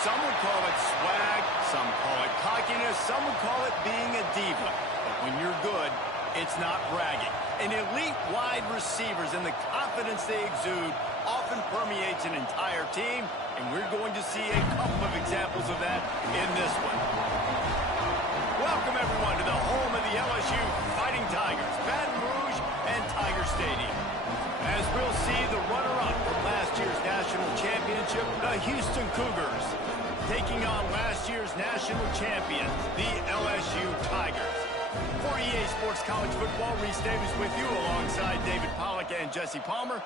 Some would call it swag, some call it cockiness, some would call it being a diva. But when you're good, it's not bragging. An elite wide receivers and the confidence they exude often permeates an entire team, and we're going to see a couple of examples of that in this one. Welcome, everyone, to the home of the LSU Fighting Tigers, Baton Rouge and Tiger Stadium. As we'll see, the runner-up from last year's national championship, the Houston Cougars, taking on last year's national champion, the LSU Tigers. For EA Sports College Football, Reese Davis with you alongside David Pollack and Jesse Palmer.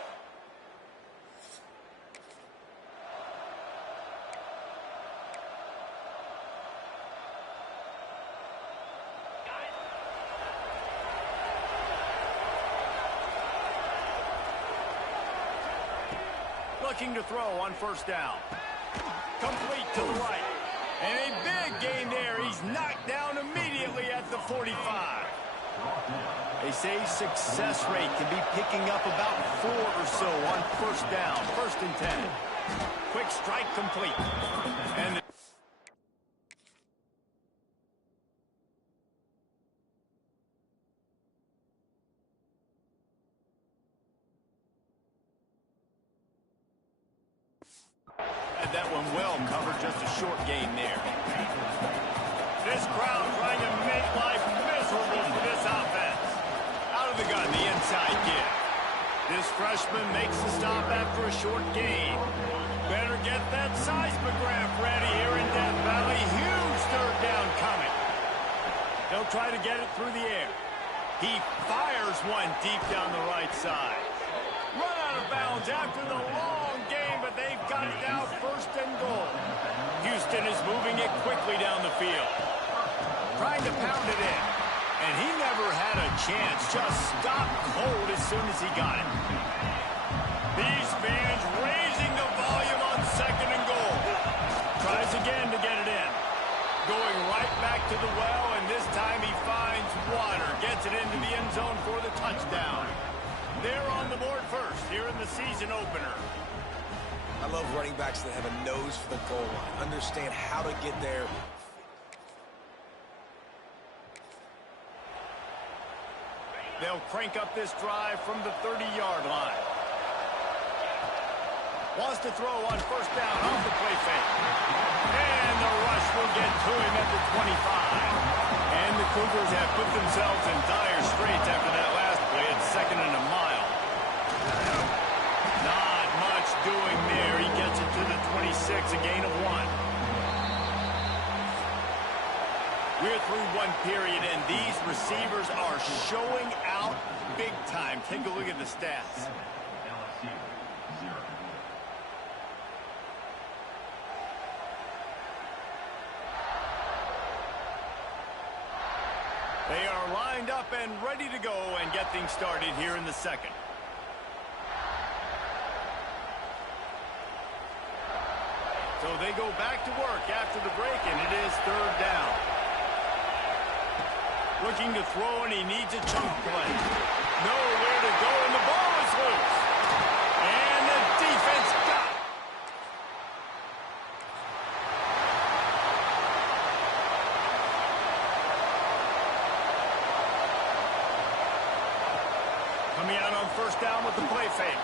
Looking to throw on first down. Complete to the right. And a big gain there. He's knocked down immediately at the 45. They say success rate can be picking up about 4 or so on first down. 1st and 10. Quick strike complete. And that one well covered, just a short gain there. This crowd trying to make life miserable for this offense. Out of the gun, the inside give. This freshman makes the stop after a short gain. Better get that seismograph ready here in Death Valley. Huge 3rd down coming. They'll try to get it through the air. He fires one deep down the right side. Run out of bounds after the long game, but they've got it now 1st and goal. Houston is moving it quickly down the field. Trying to pound it in. And he never had a chance. Just stopped cold as soon as he got it. These fans raising the volume on 2nd and goal. Tries again to get it in. Going right back to the well, and this time he finds water. Gets it into the end zone for the touchdown. They're on the board first here in the season opener. I love running backs that have a nose for the goal line. Understand how to get there. They'll crank up this drive from the 30-yard line. Wants to throw on first down off the play fake. And the rush will get to him at the 25. And the Cougars have put themselves in dire straits after that last play at 2nd and a mile. Not much doing there. He gets it to the 26, a gain of 1. We're through one period, and these receivers are showing out big time. Take a look at the stats. They are lined up and ready to go and get things started here in the 2nd. So they go back to work after the break, and it is 3rd down. Looking to throw, and he needs a chunk play. Nowhere to go, and the ball is loose. And the defense got it. Coming out on first down with the play fake.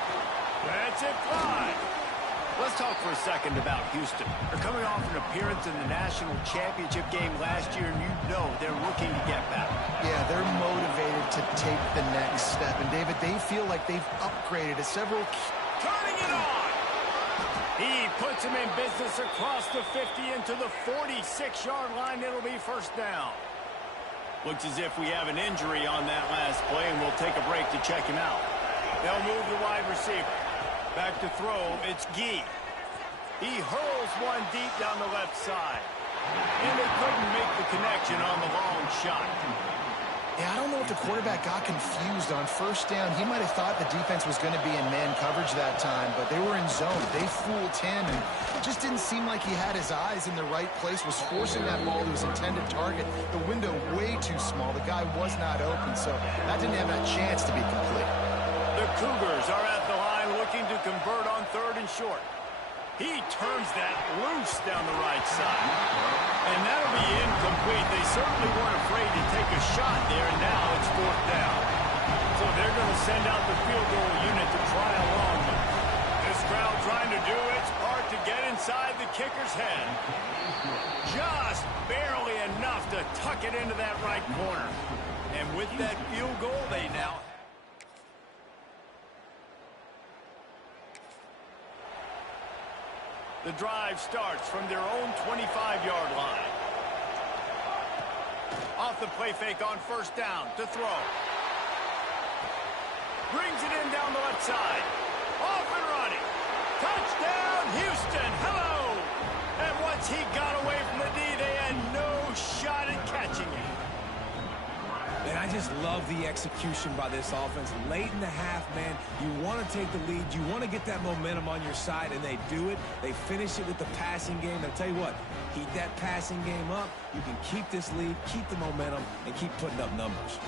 That's it, 5. Let's talk for a second about Houston. They're coming off an appearance in the national championship game last year, and you know they're looking to get back. Yeah, they're motivated to take the next step. And, David, they feel like they've upgraded to several... Turning it on! He puts him in business across the 50 into the 46-yard line. It'll be first down. Looks as if we have an injury on that last play, and we'll take a break to check him out. They'll move the wide receiver. Back to throw, it's Gee. He hurls one deep down the left side. And they couldn't make the connection on the long shot. Yeah, I don't know if the quarterback got confused on first down. He might have thought the defense was going to be in man coverage that time, but they were in zone. They fooled him, and it just didn't seem like he had his eyes in the right place, was forcing that ball to his intended target. The window way too small. The guy was not open, so that didn't have that chance to be complete. The Cougars are at the line looking to convert on 3rd and short. He turns that loose down the right side. And that'll be incomplete. They certainly weren't afraid to take a shot there, and now it's 4th down. So they're going to send out the field goal unit to try a long one. This crowd trying to do its part to get inside the kicker's head. Just barely enough to tuck it into that right corner. And with that field goal, they now... The drive starts from their own 25-yard line. Off the play fake on 1st down to throw. Brings it in down the left side. Off and running. Touchdown, Houston. Hello. And once he got away from the D, they had no shot at catching him. And I just love the execution by this offense. Late in the half, man, you want to take the lead. You want to get that momentum on your side, and they do it. They finish it with the passing game. I'll tell you what, keep that passing game up. You can keep this lead, keep the momentum, and keep putting up numbers.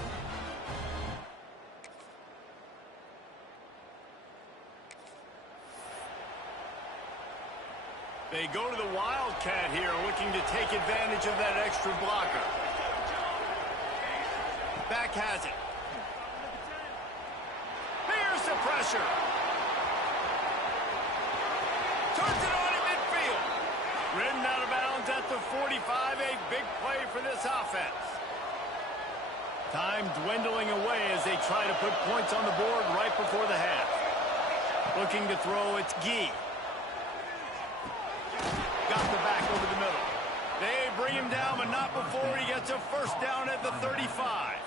They go to the Wildcat here, looking to take advantage of that extra blocker. Back has it. Here's the pressure. Turns it on in midfield. Ridden out of bounds at the 45. A big play for this offense. Time dwindling away as they try to put points on the board right before the half. Looking to throw, it's Gee. Got the back over the middle. They bring him down, but not before he gets a 1st down at the 35.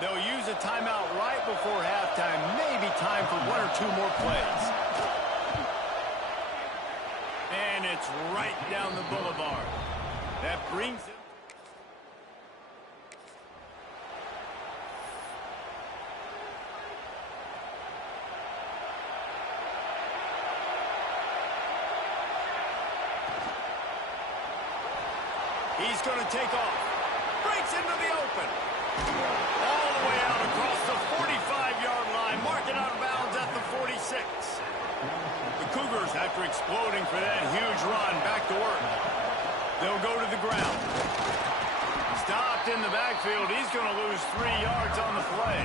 They'll use a timeout right before halftime. Maybe time for 1 or 2 more plays. And it's right down the boulevard. That brings him. He's going to take off. Breaks into the open. All the way out across the 45-yard line. Marking out of bounds at the 46. The Cougars, after exploding for that huge run, back to work. They'll go to the ground. Stopped in the backfield. He's going to lose 3 yards on the play.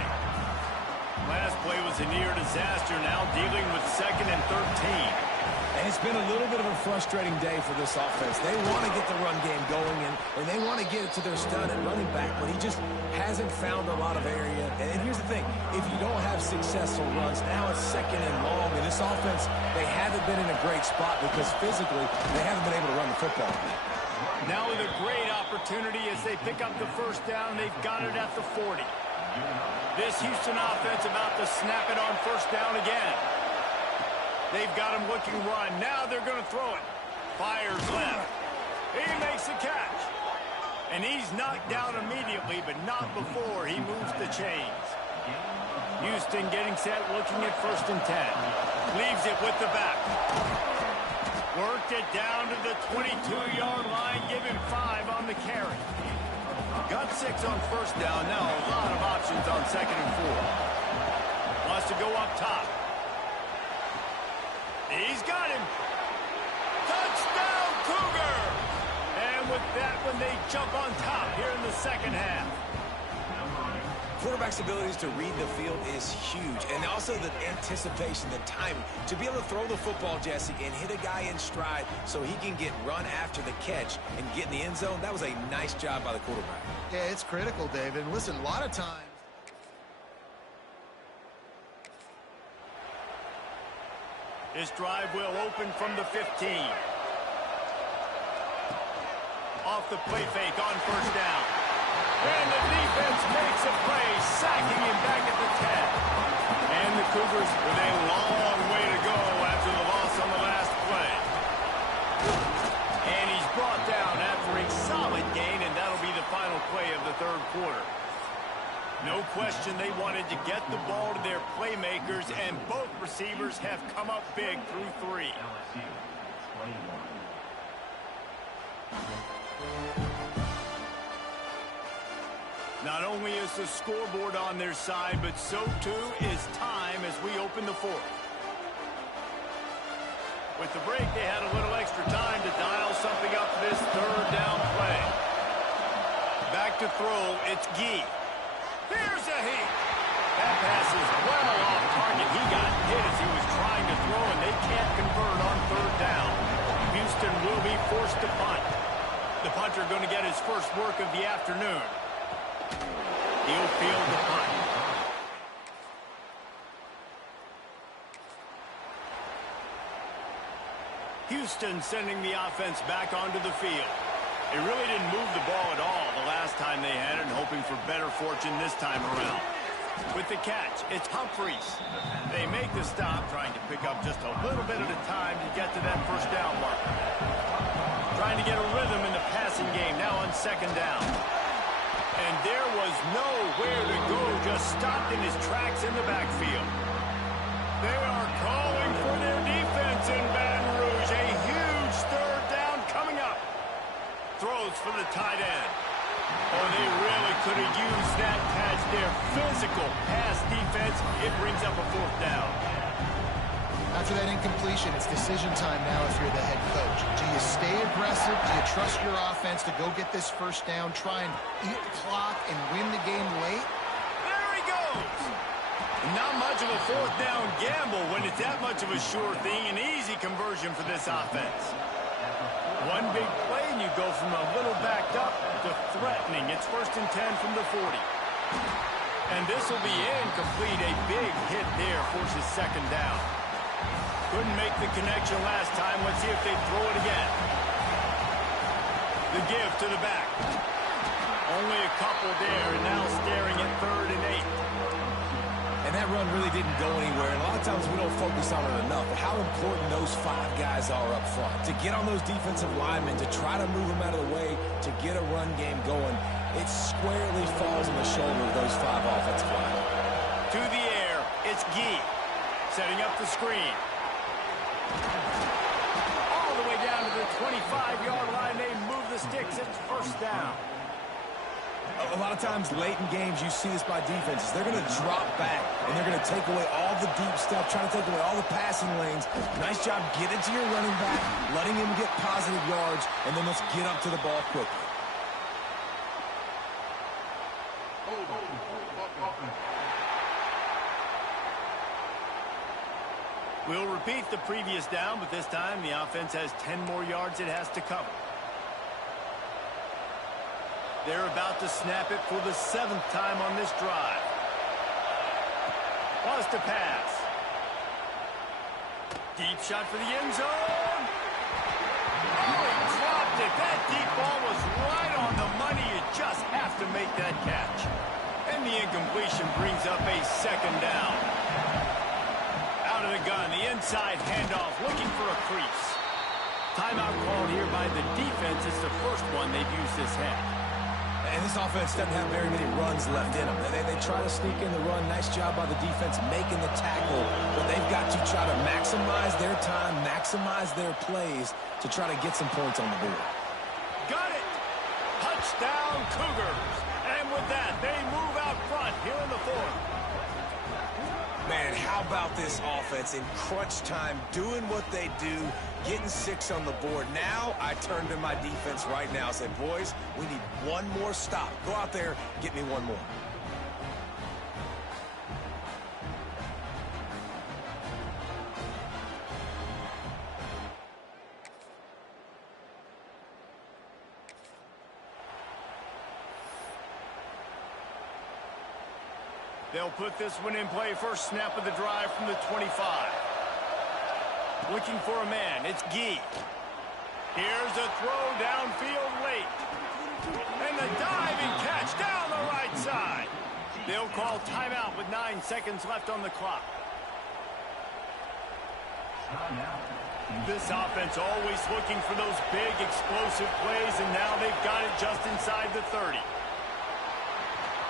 Last play was a near disaster. Now dealing with 2nd and 13. And it's been a little bit of a frustrating day for this offense. They want to get the run game going, and they want to get it to their stud at running back, but he just hasn't found a lot of area. And here's the thing. If you don't have successful runs, now it's 2nd and long. And this offense, they haven't been in a great spot because physically they haven't been able to run the football. Now with a great opportunity as they pick up the 1st down. They've got it at the 40. This Houston offense about to snap it on 1st down again. They've got him looking run. Now they're going to throw it. Fires left. He makes the catch. And he's knocked down immediately, but not before he moves the chains. Houston getting set, looking at 1st and 10. Leaves it with the back. Worked it down to the 22-yard line. Give him 5 on the carry. Got 6 on 1st down. Now a lot of options on 2nd and 4. Wants to go up top. He's got him. Touchdown, Cougar! And with that one, they jump on top here in the 2nd half. Quarterback's abilities to read the field is huge. And also the anticipation, the timing. To be able to throw the football, Jesse, and hit a guy in stride so he can get run after the catch and get in the end zone, that was a nice job by the quarterback. Yeah, it's critical, David. Listen, a lot of times. This drive will open from the 15. Off the play fake on 1st down. And the defense makes a play, sacking him back at the 10. And the Cougars with a long way to go after the loss on the last play. And he's brought down after a solid gain, and that'll be the final play of the 3rd quarter. No question they wanted to get the ball to their playmakers, and both receivers have come up big through 3. Not only is the scoreboard on their side, but so too is time as we open the 4th. With the break, they had a little extra time to dial something up for this third down play. Back to throw, it's Gee. Here's a heat. That pass is well off target. He got hit as he was trying to throw, and they can't convert on third down. Houston will be forced to punt. The punter going to get his first work of the afternoon. He'll field the punt. Houston sending the offense back onto the field. They really didn't move the ball at all the last time they had it, hoping for better fortune this time around. With the catch, it's Humphreys. They make the stop, trying to pick up just a little bit at a time to get to that first down mark. Trying to get a rhythm in the passing game, now on second down. And there was nowhere to go, just stopped in his tracks in the backfield. They are calling for their defense in Baton Rouge. A huge third down coming up. Throws for the tight end. Oh, they really could have used that catch there. Physical pass defense. It brings up a fourth down. After that incompletion, it's decision time now if you're the head coach. Do you stay aggressive? Do you trust your offense to go get this first down, try and eat the clock and win the game late? There he goes. Not much of a fourth down gamble when it's that much of a sure thing. An easy conversion for this offense. One big play and you go from a little backed up to threatening. It's 1st and 10 from the 40. And this will be incomplete. A big hit there forces second down. Couldn't make the connection last time. Let's see if they throw it again. The give to the back. Only a couple there, and now staring at 3rd and 8. And that run really didn't go anywhere. And a lot of times we don't focus on it enough, but how important those 5 guys are up front. To get on those defensive linemen, to try to move them out of the way, to get a run game going, it squarely falls on the shoulder of those 5 offensive linemen. To the air, it's Gee. Setting up the screen. All the way down to the 25-yard line. They move the sticks. It's first down. A lot of times late in games, you see this by defenses. They're going to drop back, and they're going to take away all the deep stuff, trying to take away all the passing lanes. Nice job getting to your running back, letting him get positive yards, and then let's get up to the ball quickly. We'll repeat the previous down, but this time the offense has 10 more yards it has to cover. They're about to snap it for the 7th time on this drive. Wants to pass. Deep shot for the end zone. Oh, he dropped it. That deep ball was right on the money. You just have to make that catch. And the incompletion brings up a second down. Out of the gun, the inside handoff, looking for a crease. Timeout called here by the defense. It's the first one they've used this half. And this offense doesn't have very many runs left in them. They try to sneak in the run. Nice job by the defense making the tackle. But they've got to try to maximize their time, maximize their plays to try to get some points on the board. Got it! Touchdown Cougars! And with that, they move out front here in the 4th. Man, how about this offense in crunch time, doing what they do, getting 6 on the board. Now, I turn to my defense right now and say, boys, we need one more stop. Go out there, get me one more. They'll put this one in play. First snap of the drive from the 25. Looking for a man. It's Gee. Here's a throw downfield late. And the diving catch down the right side. They'll call timeout with 9 seconds left on the clock. This offense always looking for those big explosive plays, and now they've got it just inside the 30.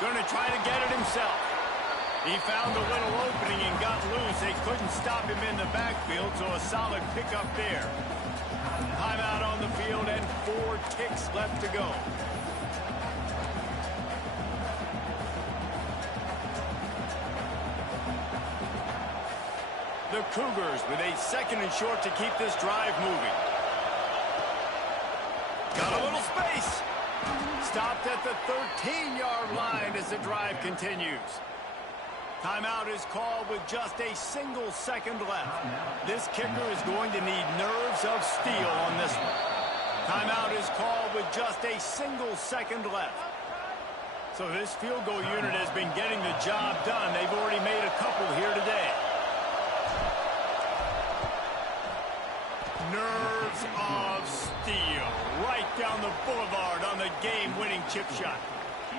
Going to try to get it himself. He found a little opening and got loose. They couldn't stop him in the backfield, so a solid pickup there. Timeout on the field and 4 ticks left to go. The Cougars with a 2nd and short to keep this drive moving. Got a little space. Stopped at the 13-yard line as the drive continues. Timeout is called with just a single second left. This kicker is going to need nerves of steel on this one. Timeout is called with just a single second left. So this field goal unit has been getting the job done. They've already made a couple here today. Nerves of steel right down the boulevard on the game-winning chip shot.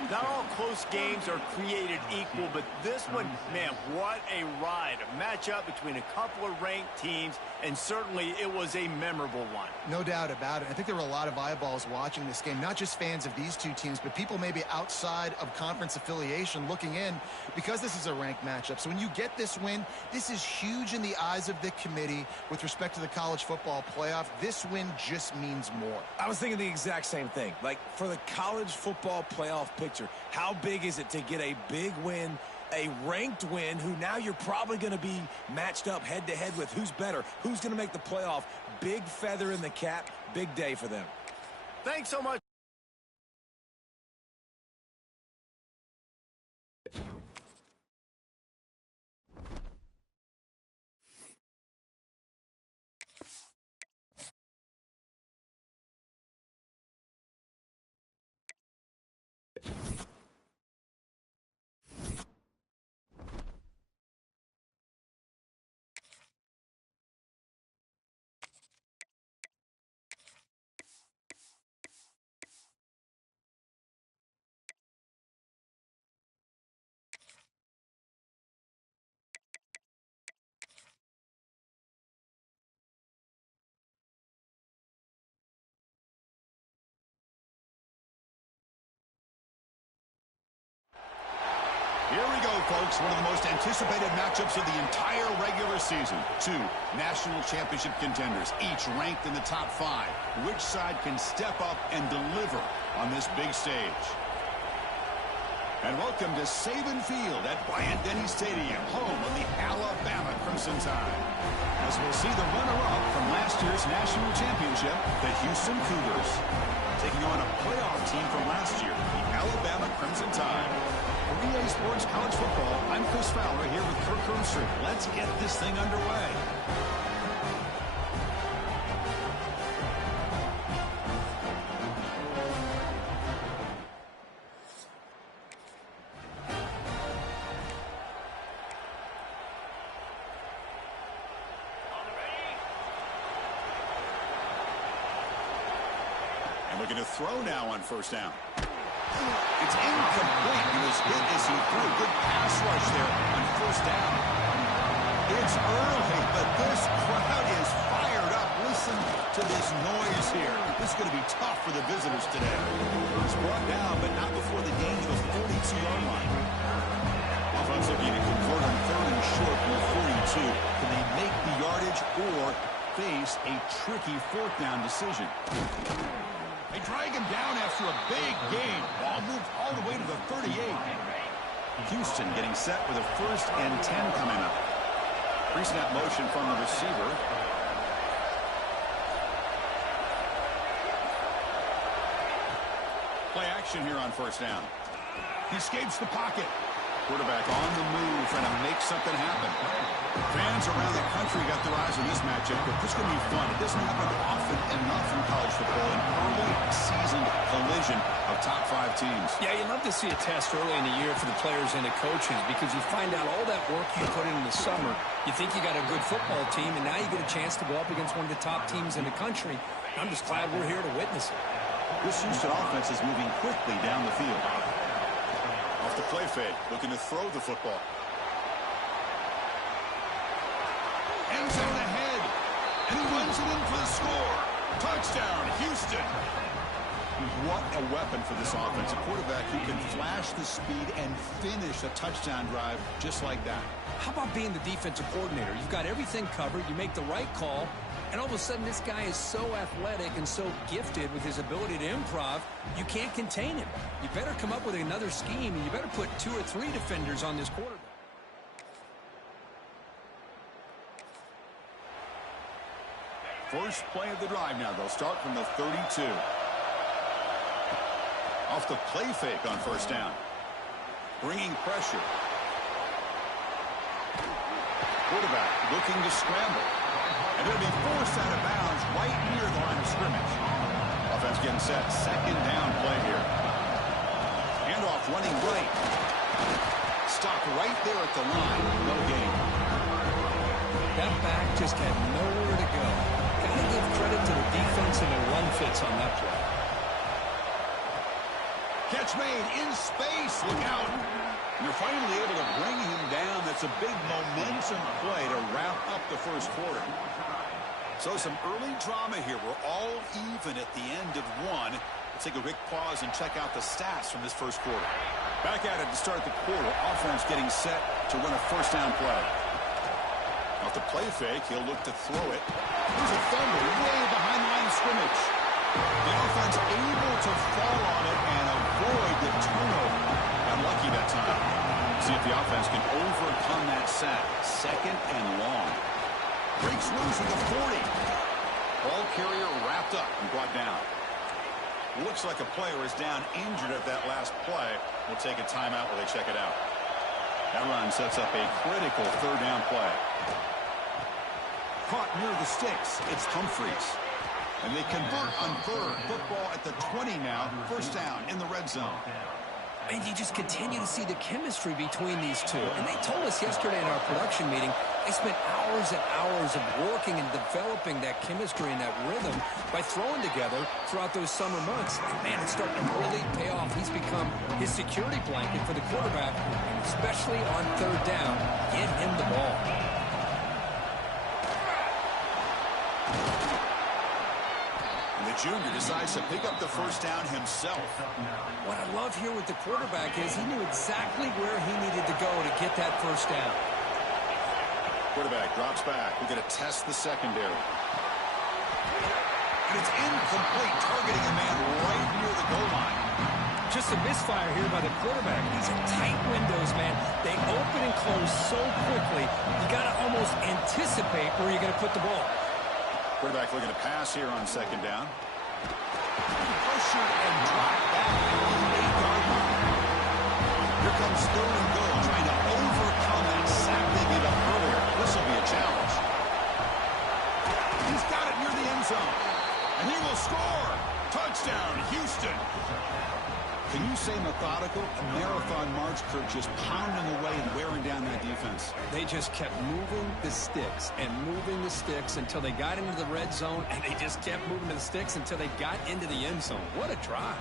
Not all close games are created equal, but this one, man, what a ride. A matchup between a couple of ranked teams, and certainly it was a memorable one. No doubt about it. I think there were a lot of eyeballs watching this game, not just fans of these two teams, but people maybe outside of conference affiliation looking in because this is a ranked matchup. So when you get this win, this is huge in the eyes of the committee with respect to the college football playoff. This win just means more. I was thinking the exact same thing. Like, for the college football playoff picture, how big is it to get a big win, a ranked win, who now you're probably going to be matched up head-to-head with who's better, who's going to make the playoff. Big feather in the cap, big day for them. Thanks so much. Here we go, folks. One of the most anticipated matchups of the entire regular season. Two national championship contenders, each ranked in the top 5. Which side can step up and deliver on this big stage? And welcome to Saban Field at Bryant-Denny Stadium, home of the Alabama Crimson Tide. As we'll see the runner-up from last year's national championship, the Houston Cougars, taking on a playoff team from last year, the Alabama Crimson Tide. For EA Sports College Football, I'm Chris Fowler here with Kirk Herbstreit. Let's get this thing underway. And looking to throw now on first down. It's incomplete. He was hit as he threw a good pass rush there on first down. It's early, but this crowd is fired up. Listen to this noise here. This is going to be tough for the visitors today. He's brought down, but not before the gain to the 42-yard line. Offense looking to convert on 3rd and short from the 42. Can they make the yardage or face a tricky 4th down decision? They drag him down after a big gain. Ball moved all the way to the 38. Houston getting set with a 1st and 10 coming up. Pre-snap motion from the receiver. Play action here on first down. He escapes the pocket. Quarterback on the move, trying to make something happen. Fans around the country got their eyes on this matchup, but this is going to be fun. It doesn't happen often enough in college football, an early season collision of top 5 teams. Yeah, you love to see a test early in the year for the players and the coaches because you find out all that work you put in the summer. You think you got a good football team, and now you get a chance to go up against one of the top teams in the country. I'm just glad we're here to witness it. This Houston offense is moving quickly down the field. Off the play fake, looking to throw the football. Ends on the head, and he runs it in for the score. Touchdown, Houston. What a weapon for this offense. A quarterback who can flash the speed and finish a touchdown drive just like that. How about being the defensive coordinator? You've got everything covered. You make the right call. And all of a sudden, this guy is so athletic and so gifted with his ability to improv, you can't contain him. You better come up with another scheme, and you better put 2 or 3 defenders on this quarterback. First play of the drive now. They'll start from the 32. Off the play fake on first down. Bringing pressure. Quarterback looking to scramble. And it'll be forced out of bounds right near the line of scrimmage. Offense getting set. Second down play here. Handoff running right. Stop right there at the line. No gain. That back just had nowhere to go. Got to give credit to the defense and the run fits on that play. Catch made in space. Look out. You're finally able to bring him down. That's a big momentum play to wrap up the first quarter. So some early drama here. We're all even at the end of one. Let's take a quick pause and check out the stats from this first quarter. Back at it to start the quarter. Offense getting set to run a first down play. Off the play fake, he'll look to throw it. Here's a fumble way behind the line of scrimmage. The offense able to fall on it and avoid the turnover. Got lucky that time. See if the offense can overcome that sack. Second and long. Breaks loose at the 40. Ball carrier wrapped up and brought down. Looks like a player is down injured at that last play. We'll take a timeout while they check it out. That run sets up a critical third down play. Caught near the sticks. It's Humphreys. And they convert on third. Football at the 20 now. First down in the red zone. And you just continue to see the chemistry between these two. And they told us yesterday in our production meeting, they spent hours and hours of working and developing that chemistry and that rhythm by throwing together throughout those summer months. And man, it's starting to really pay off. He's become his security blanket for the quarterback, and especially on third down, get him the ball. The junior decides to pick up the first down himself. What I love here with the quarterback is he knew exactly where he needed to go to get that first down. Quarterback drops back. We're going to test the secondary. And it's incomplete, targeting a man right near the goal line. Just a misfire here by the quarterback. These are tight windows, man. They open and close so quickly, you got to almost anticipate where you're going to put the ball. Quarterback looking to pass here on second down. Pressured and dropped back. Here comes third and goal, trying to overcome that sack they gave up earlier. This will be a challenge. He's got it near the end zone. And he will score. Touchdown, Houston. Can you say methodical? A marathon march curve just pounding away and wearing down that defense. They just kept moving the sticks and moving the sticks until they got into the red zone, and they just kept moving the sticks until they got into the end zone. What a drive.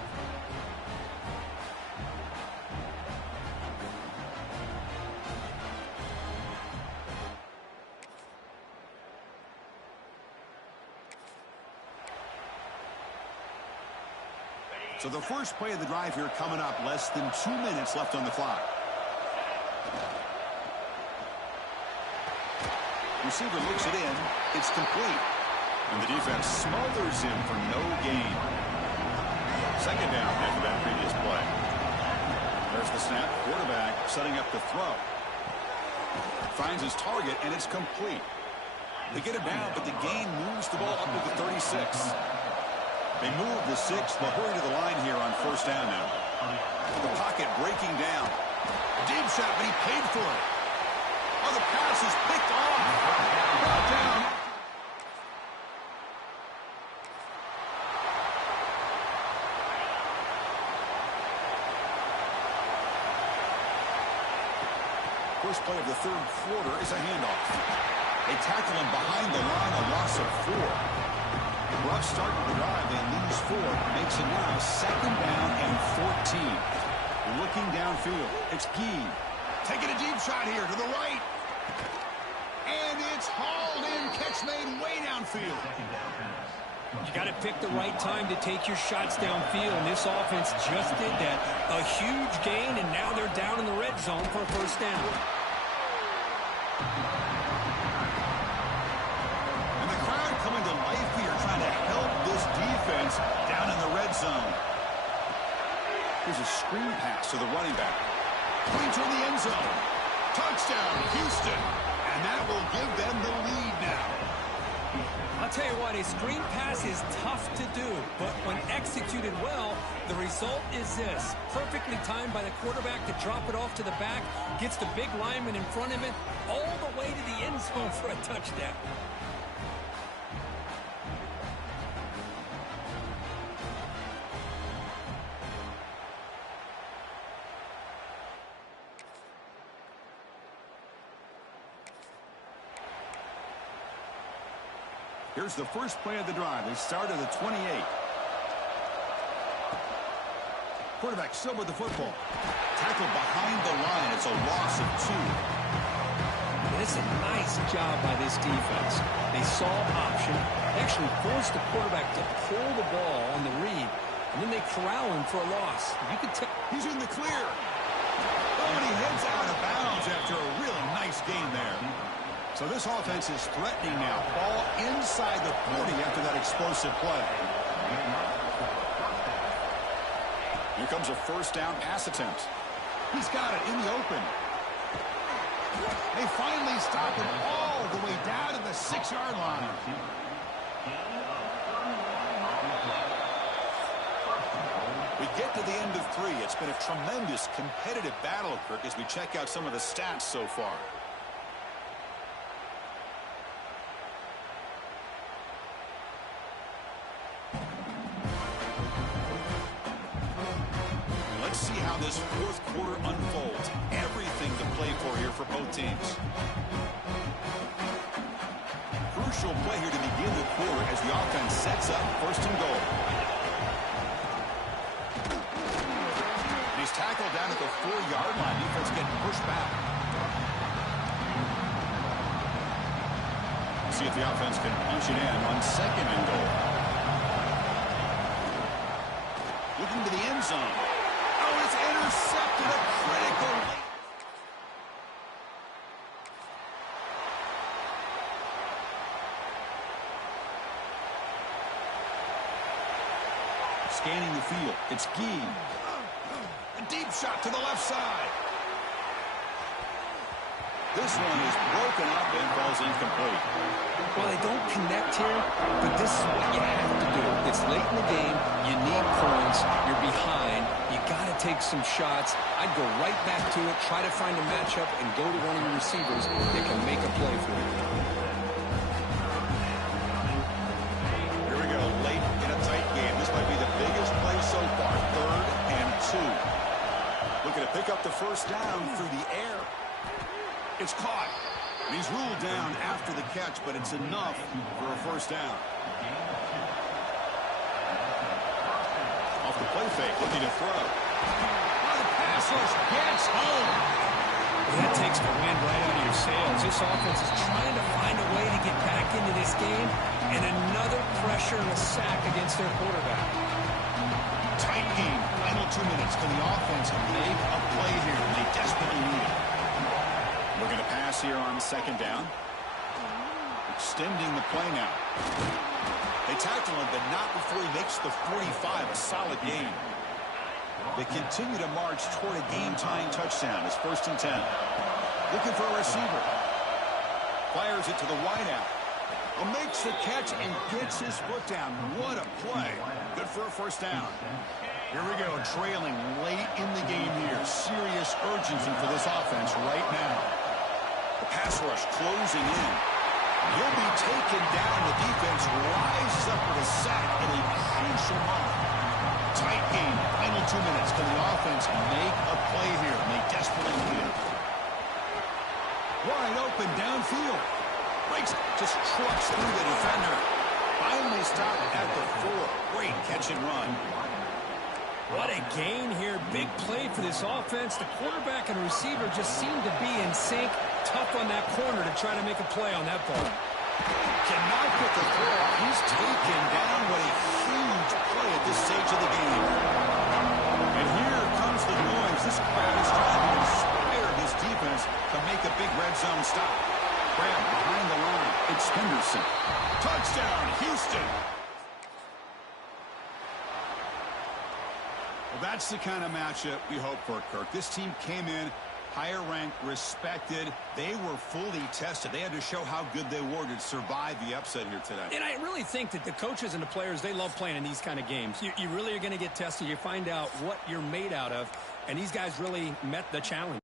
So the first play of the drive here coming up. Less than 2 minutes left on the clock. Receiver looks it in. It's complete. And the defense smothers him for no gain. Second down after that previous play. There's the snap. Quarterback setting up the throw. Finds his target, and it's complete. They get it down, but the gain moves the ball up to the 36. They move the 6. They'll hurry to the line here on first down now. The pocket breaking down. Deep shot, but he paid for it. Oh, the pass is picked off. Brought down. First play of the third quarter is a handoff. They tackle him behind the line, a loss of 4. Rough start to the drive. They lose 4. Makes it now second down and 14. Looking downfield. It's Gee. Taking a deep shot here to the right. And it's hauled in. Catch made way downfield. You got to pick the right time to take your shots downfield, and this offense just did that. A huge gain, and now they're down in the red zone for a first down. Coming to life here, trying to help this defense down in the red zone. Here's a screen pass to the running back. Going toward the end zone. Touchdown, Houston. And that will give them the lead now. I'll tell you what, a screen pass is tough to do, but when executed well, the result is this. Perfectly timed by the quarterback to drop it off to the back, gets the big lineman in front of it, all the way to the end zone for a touchdown. Here's the first play of the drive. They start at the 28. Quarterback still with the football. Tackled behind the line. It's a loss of 2. It's a nice job by this defense. They saw option, actually forced the quarterback to pull the ball on the read, and then they corral him for a loss. You could tell. He's in the clear. Oh, and he heads out of bounds after a really nice gain there. So this offense is threatening now. Ball inside the 40 after that explosive play. Here comes a first down pass attempt. He's got it in the open. They finally stop him all the way down to the 6-yard line. We get to the end of 3. It's been a tremendous competitive battle, Kirk, as we check out some of the stats so far. Let's see how this fourth quarter unfolds. Everything to play for here for both teams. Crucial play here to begin the quarter as the offense sets up first and goal. He's tackled down at the 4-yard line. Defense getting pushed back. See if the offense can punch it in on second and goal. Looking to the end zone. Oh, it's intercepted. A critical late. Scanning the field. It's Gee. A deep shot to the left side. This one is broken up and falls incomplete. Well, they don't connect here, but this is what you have to do. It's late in the game. You need points. You're behind. You got to take some shots. I'd go right back to it, try to find a matchup, and go to one of your receivers that can make a play for you. Here we go, late in a tight game. This might be the biggest play so far. 3rd and 2. Looking to pick up the first down through the air. It's caught. And he's ruled down after the catch, but it's enough for a first down. Off the play fake, looking to throw. Oh, the pass rush gets home. Well, that takes the wind right out of your sails. This offense is trying to find a way to get back into this game, and another pressure and a sack against their quarterback. Tight game. Final 2 minutes. Can the offense make a play here? They desperately need it. Looking to pass here on second down. Extending the play now. They tackle him, but not before he makes the 45. A solid gain. They continue to march toward a game-tying touchdown. It's 1st and 10. Looking for a receiver. Fires it to the wideout. Makes the catch and gets his foot down. What a play. Good for a first down. Here we go, trailing late in the game here. Serious urgency for this offense right now. The pass rush closing in. He'll be taken down. The defense rises up with a sack in a crucial moment. Tight game. Final 2 minutes. Can the offense make a play here? And they desperately need it. Wide open downfield. Breaks, just trucks through the defender. Finally stopped at the 4. Great catch and run. What a gain here. Big play for this offense. The quarterback and receiver just seem to be in sync. Tough on that corner to try to make a play on that ball. Cannot get the throw. He's taken down. What a huge play at this stage of the game. And here comes the noise. This crowd is trying to inspire this defense to make a big red zone stop. Grab behind the line. It's Henderson. Touchdown, Houston. Well, that's the kind of matchup we hope for, Kirk. This team came in Higher ranked, respected. They were fully tested. They had to show how good they were to survive the upset here today. And I really think that the coaches and the players, they love playing in these kind of games. You really are going to get tested. You find out what you're made out of. And these guys really met the challenge.